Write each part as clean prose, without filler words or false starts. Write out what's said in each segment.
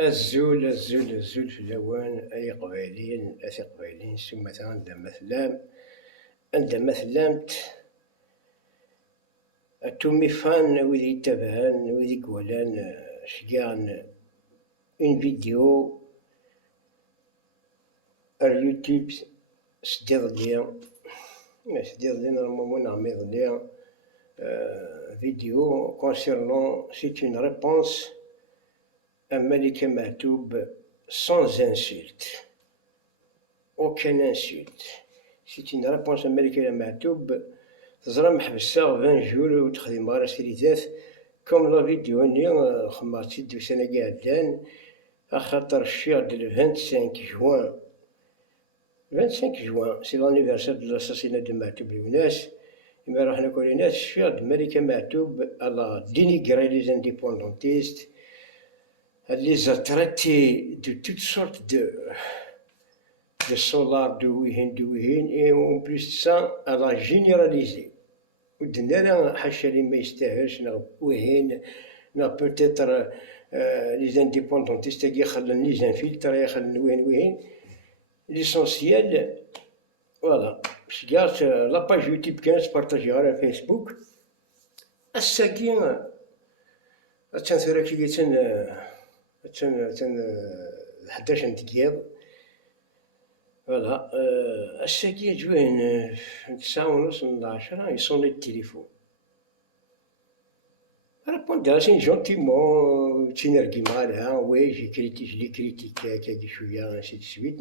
الزول في اللوان أي قبايلين أثي قبايلين ثم عندما ثلامت التومي فان وذي تبان وذي قولان شقان ان فيديو اليوتيوب سديض لي نورمالمون عميض لي فيديو concernant c'est une réponse à Malika Mahtoub sans insulte, aucune insulte. C'est une réponse à Malika Mahtoub تزرى محبسة 20 جور وتخدم غير سيريتات كوم لا فيديو ني خمارتي دو سنة قاعدان خاطر الشيخ ديال 25 جوان سي لانيفرسير دو لاساسينا دو محتوب لوناس إما راح نقول لناس الشيخ د ملكة محتوب ألا دينيغري لي زانديبوندونتيست اللي زاتراتي دو توت سورت de solar de ويهين et en plus de ça elle a généralisé ودنا حاشا لي ما يستاهلش ويهين بوتيتر لي انديبوندونتيست كي خلن لي زانفيلتر يخلن وين ليسونسيال فوالا شقات لاباج يوتيوب كانت بارطاجي على فيسبوك الساكين تنثرا كي تن 11 دقيقة فوالا الساكي جوين 9:30 من 10 يصوني التليفون رابوندي سين جونتيمون تينرقي معاها وي جي كريتيكا كي شوية انسي دو سويت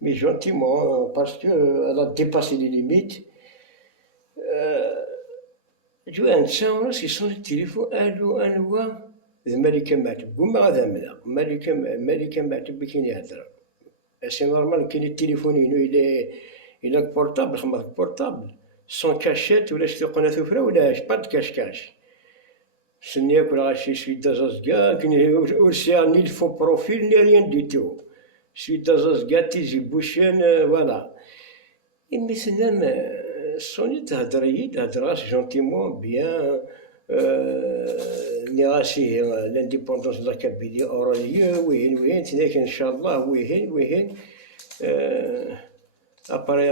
مي جونتيمون باسكو الا ديباسي لي ليميت جوين 9:30 يصوني التليفون الو انا هو ملكة محتوب قوم غادا ملا ملكة محتوب كاين يهدر سي نورمال كاين التليفونين إلا بورطابل خمر بورطابل سون كاشيت ولا شتي قناة ثفرة ولا با كاش سني ياكل غاشي سويت دازازكا كاين ورسيا ني الفو بروفيل ني ريان دو تو سويت دازازكا تيجي بوشان فوالا إمي سنام سوني تهدر غاس جونتيمون بيان ني غاسي لانديبوندونس د لا كابيلي اوراليو وين تناك ان شاء الله وين ابري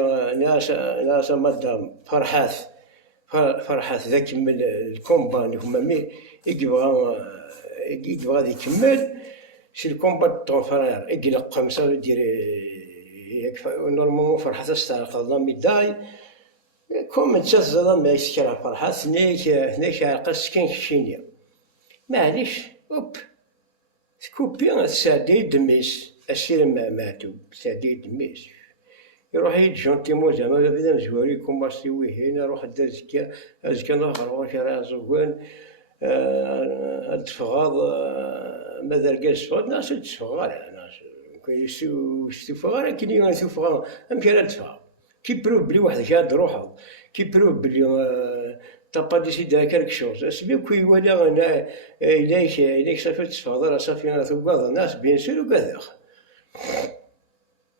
ناس مدام فرحات ذاك من الكومبا اللي هما مي يبغى غادي يكمل سي الكومبا طون فرير يقلق خمسة ويدير نورمالمون فرحات استعرق الله ميداي كوم تشزر ما يسكر فرحات هناك عقص كاين شينيا معليش سكوبي سادي دميس السير ماتو سادي دميس يروح يد جونتيمون زعما بدا مزواري كوماسي ويهين روح دار زكا نهار واش راه زوان التفغاض ماذا كاس فغاد ناس تفغال ناس كاين كاين يسوفغا امكان تفغ كي بروف بلي واحد كاد روحو كي بروف بلي t'as pas décidé à quelque chose. C'est bien qu'il y ait إليك صافي تفاضل راه صافي أنا ثقاض الناس بيان سور وكذا.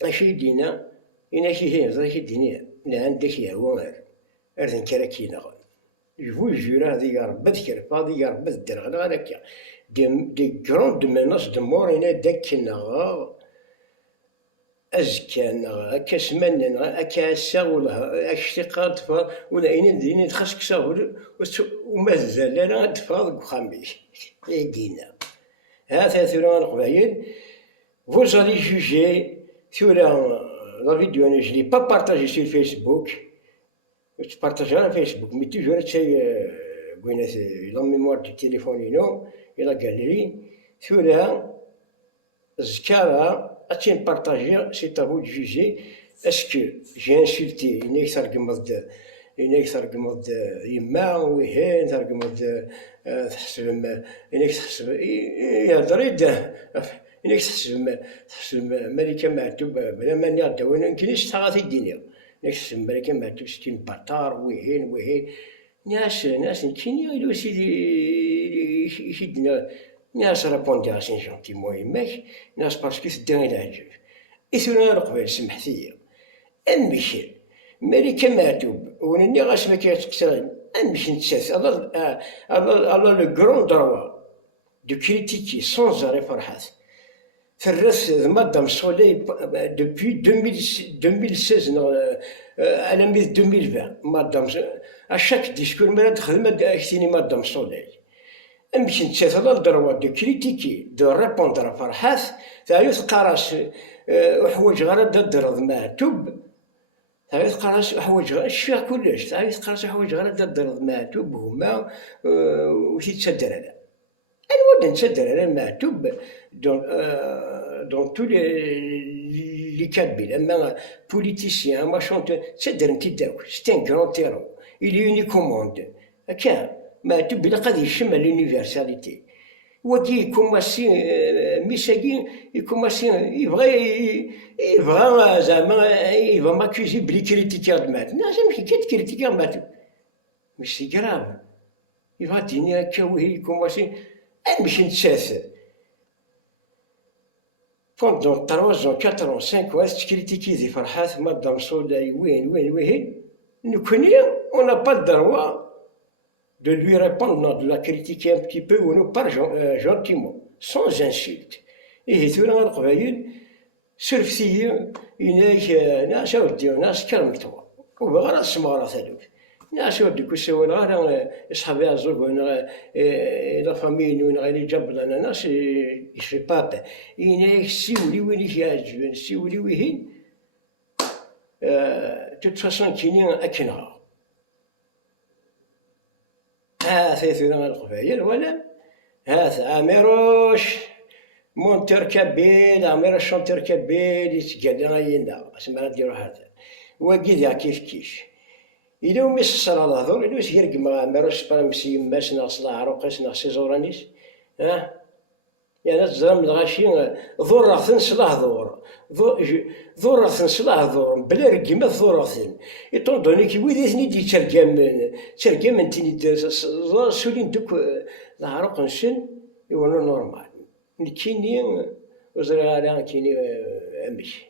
أشي دينا إنا شي هي زي دينيا لا عندك يا وار أرثن كراكينا غن. جو جورا هذي ربي ذكر هذي ربي الدرغ لا هكا. دي غروند مناس دمورينا داكنا أزكى كسمن أكاسا ولا أشتقاد فا ولا إين ديني تخسك ساول ومازال لا تفاض بخاميش دينا هذا ثوران قبايل vous allez juger sur la vidéo je l'ai pas partagé sur Facebook je partage sur Facebook mais toujours شيء قلنا la mémoire du téléphone et la galerie sur زكارا أتين بارطاجي سي à vous de juger est-ce que j'ai insulté إنك ترقمض يما ويهين ترقمض تحسب إنك تحسب يهدريد إنك تحسب ملكة محتوب بلا ما نعدى وين كاينش تغاثي الدنيا إنك تحسب ملكة محتوب ستين بطار ويهين ناس كاين يلو سيدي يشدنا ناس رابوندي عشان جونتيمون يماك ناس باسكو تداني العجب إثنا القبيل سمحتيا أمشي ملكة محتوب ونني غاس ما كيتكسرين أمشي نتساس الله لو كرون دروا de critiquer sans arrêt Farhat. Madame Soleil, depuis 2016, à la 2020, Madame, à chaque discours, Madame Soleil. مشيت ثلاث ضربات de critiquer, de répondre à Farhat, ثالث قراش وحوايج غير درض معتوب، ثالث قراش حوايج غير الشيخ كلش، ثالث قراش حوايج غير درض معتوب هما وش يتصدر على الود نتصدر على معتوب دون تو لي كابيل، اما بوليتيسيان اما شونتور تصدر انت داك سي ان كرون تيرو il est unicommande كان معتوب بلا قد يشم لونيفرساليتي وكي يكوماسي ميساكي يكوماسي يبغى زعما يبغى ماكوزي بلي كريتيكير مات ناس كي تكريتيكير مات مش سي كراف يبغى ديني هكا وهي يكوماسي مش نتساث pendant 3 ans 4 ans 5 ans تكريتيكي زي فرحات مدام صولاي وين نكوني on n'a pas le droit de lui répondre, de la critiquer un petit peu, ou non, pas gentiment, sans insulte. Et tout le monde, سلفتي إنك ناس ودي ناس كرمتوا وبغرا السمارة ثلوك ناس ودي كسوال غير أصحابي الزوج لا فامي نون غير جاب لنا ناس يشري بابا إنك سيولي وين يعجبن سيولي وين توت فاسون كيني أكنها ثلاثة القبائل ولا هذا عامروش مونتر كبيل عامروش شونتر كبيل يتقال غاينا اسمع ديرو هذا وكذا كيف إلا هو ميسر على الهضور إلا وش يرقم عامروش برمسي ماس ناقص العروقس ناقص زورانيس يعني تزرم الغاشي ذورة صلاح ذورة صلاح ذور بلا رقمة ذورة يطون دوني كي ويدي ثني دي ترقم انتي سولين دوك العروق نسن يولو نورمال كيني وزرا كيني امشي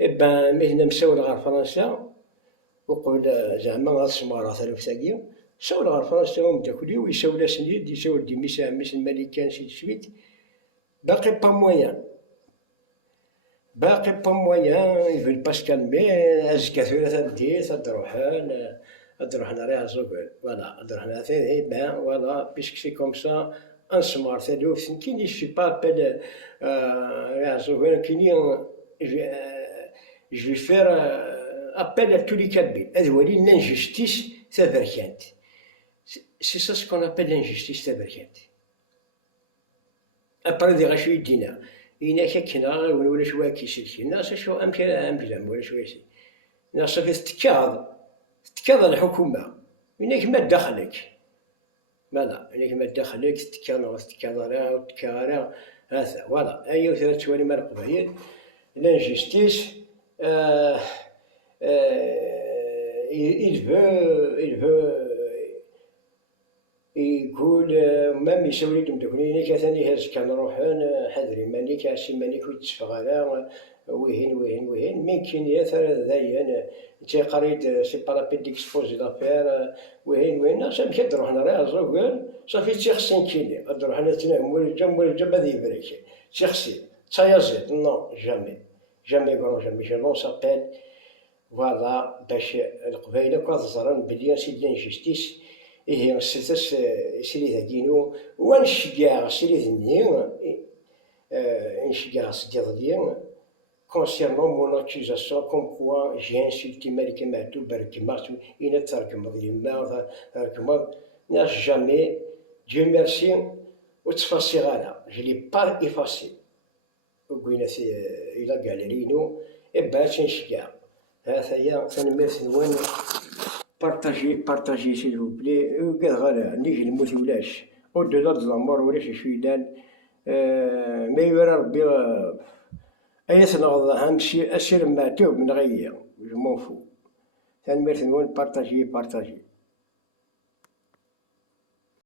إبا مهنا مساول غير فرنسا وقبل زعما غا السمارة ثلاثة ساول غير فرنسا ومداكلي ويساول سنيد يساول دي ميس الملكان سيد سويت باقي با مويان يفل باسكال مي أزكى ثلاثة ديت أدروحنا ريع زوغل فوالا أدروحنا ثاني بان فوالا بيسك سي كوم سا انسمار ثالوث كيني شي با بال ريع زوغل كيني جو فير appel à tous les Kabyles. L'injustice tabarkante. C'est ça ce qu'on appelle l'injustice tabarkante. Après des rachouilles dina. Il n'y a qu'un arrêt ou le choix qui s'est fait. Non, c'est chaud, un pied à un pied, ou le choix ici. Non, ça fait تكاد الحكومة. إنك ما تدخلك. فوالا، إنك ما تدخلك تكاد هذا. فوالا، أيوة ثلاث شوالي ما القبائل. L'injustice. il veut يقول مام يسولي لهم دوكني ثاني هاز كان روحان حذري مانيك عسي مانيك ويتسفغ على وهين مين كاين يا ثلاث ذاين تي قريت سي بارابيد ديكسبوزي لافير وهين صافي كدروح انا راه زوغل صافي تي خصني كيني ادروح انا تنام مول الجنب هذا يبريك تي خصي تايازيت نو جامي كون جامي جو نون سابيل فوالا باش القبايله كتزرن بلي سي ديال جيستيس إيه سيتاس سيري دينو ونشجع سيري دينو نشجع سيدي ديالو concernant mon accusation comme quoi j'ai insulté Malika Matou Barkimatou il n'a n'a jamais Dieu merci ou تفسيرنا je l'ai pas effacé وقلنا إلى غاليرينو باش نشجع هذا هي تنمثل وين بارتاجي s'il vous plaît وكذا غير نيجي الموت ولاش au-delà de la mort ولاش شويدان ما يورى ربي أيثنا غضا همشي أسير معتوب من غير جو مون فو تنمثل وين بارتاجي